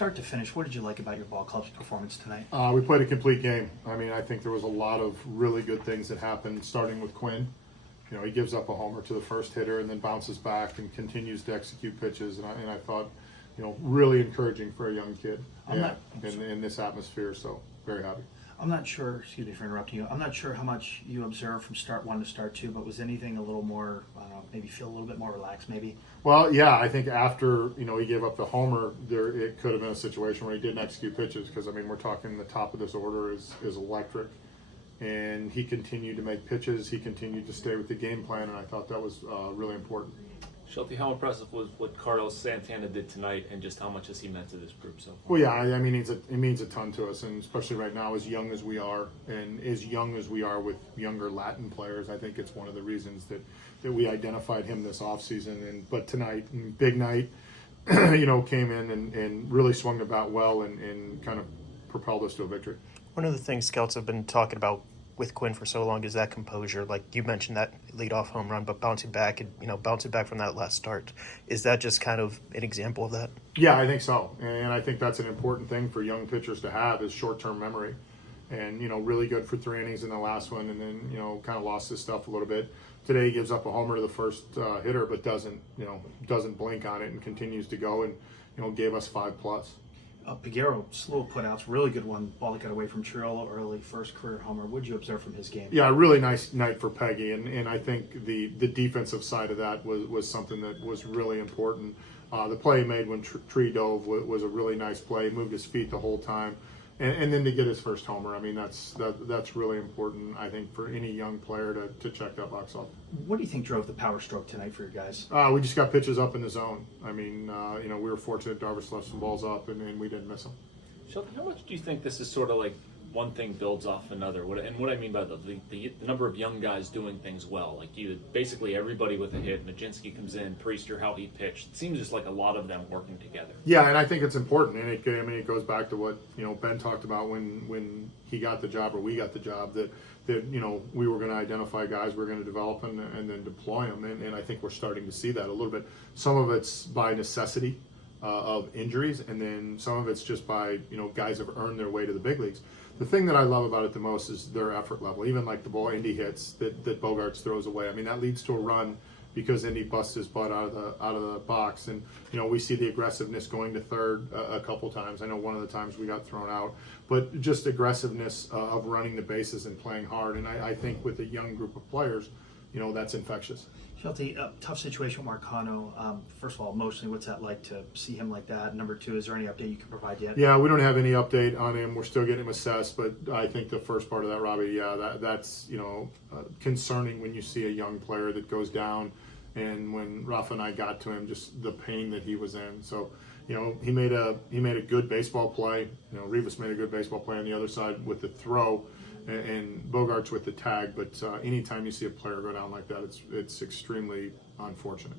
start to finish, what did you like about your ball club's performance tonight? We played a complete game. I mean, I think there was a lot of really good things that happened, starting with Quinn. You know, he gives up a homer to the first hitter and then bounces back and continues to execute pitches. And I thought, you know, really encouraging for a young kid in this atmosphere. So very happy. I'm not sure, excuse me for interrupting you, I'm not sure how much you observed from start one to start two, but was anything a little more, I don't know, maybe feel a little bit more relaxed maybe? Well, yeah, I think after, you know, he gave up the homer, it could have been a situation where he didn't execute pitches because, I mean, we're talking the top of this order is electric. And he continued to make pitches. He continued to stay with the game plan, and I thought that was really important. Shelton, how impressive was what Carlos Santana did tonight, and just how much has he meant to this group so far? Well, yeah, I mean, it means a ton to us, and especially right now, as young as we are, and as young as we are with younger Latin players, I think it's one of the reasons that we identified him this offseason. But tonight, big night, you know, came in and really swung the bat well and kind of propelled us to a victory. One of the things scouts have been talking about with Quinn for so long is that composure. Like you mentioned that leadoff home run, but bouncing back from that last start. Is that just kind of an example of that? Yeah, I think so. And I think that's an important thing for young pitchers to have is short-term memory. And, you know, really good for 3 innings in the last one and then, you know, kind of lost his stuff a little bit. Today he gives up a homer to the first hitter, but doesn't blink on it and continues to go and, you know, gave us 5+. Peguero, slow putouts, really good one. Ball that got away from Chirillo early, first career homer. What did you observe from his game? Yeah, really nice night for Peggy, and I think the defensive side of that was something that was really important. The play he made when Tree dove was a really nice play. He moved his feet the whole time, and then to get his first homer. I mean, that's really important, I think, for any young player to check that box off. What do you think drove the power stroke tonight for your guys? We just got pitches up in the zone. I mean, you know, we were fortunate Darvish left some balls up, and we didn't miss them. Shelton, how much do you think this is sort of like one thing builds off another? What I mean by the number of young guys doing things well, like basically everybody with a hit. Majinski comes in, Priester, how he pitched. It seems just like a lot of them working together. Yeah, and I think it's important, and it goes back to what, you know, Ben talked about when he got the job or we got the job, that you know, we were going to identify guys, we're going to develop them and then deploy them, and I think we're starting to see that a little bit. Some of it's by necessity of injuries, and then some of it's just by, you know, guys have earned their way to the big leagues. The thing that I love about it the most is their effort level. Even like the ball Indy hits that Bogaerts throws away. I mean, that leads to a run because Indy busts his butt out of the box, and you know, we see the aggressiveness going to third a couple times. I know one of the times we got thrown out, but just aggressiveness of running the bases and playing hard. And I think with a young group of players, you know, that's infectious. Shelty, tough situation with Marcano. First of all, emotionally, what's that like to see him like that? Number two, is there any update you can provide yet? Yeah, we don't have any update on him. We're still getting him assessed, but I think the first part of that, Robbie, yeah, that's you know, concerning when you see a young player that goes down. And when Rafa and I got to him, just the pain that he was in. So, you know, he made a good baseball play. You know, Rivas made a good baseball play on the other side with the throw, and Bogaerts with the tag. But anytime you see a player go down like that, it's extremely unfortunate.